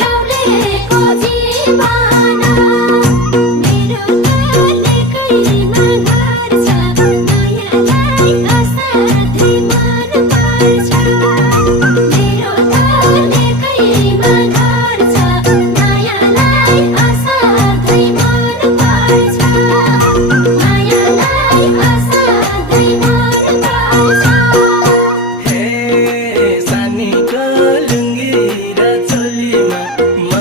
गाउँलेको जीवन मेरो नलेकैमा घर छ मायालाई असाध्यै मन पर्छ मेरो नलेकैमा घर छ मायालाई असाध्यै मन पर्छ मायालाई असाध्यै मन पर्छ हे सानीको लुङ्गी र चोलीमा म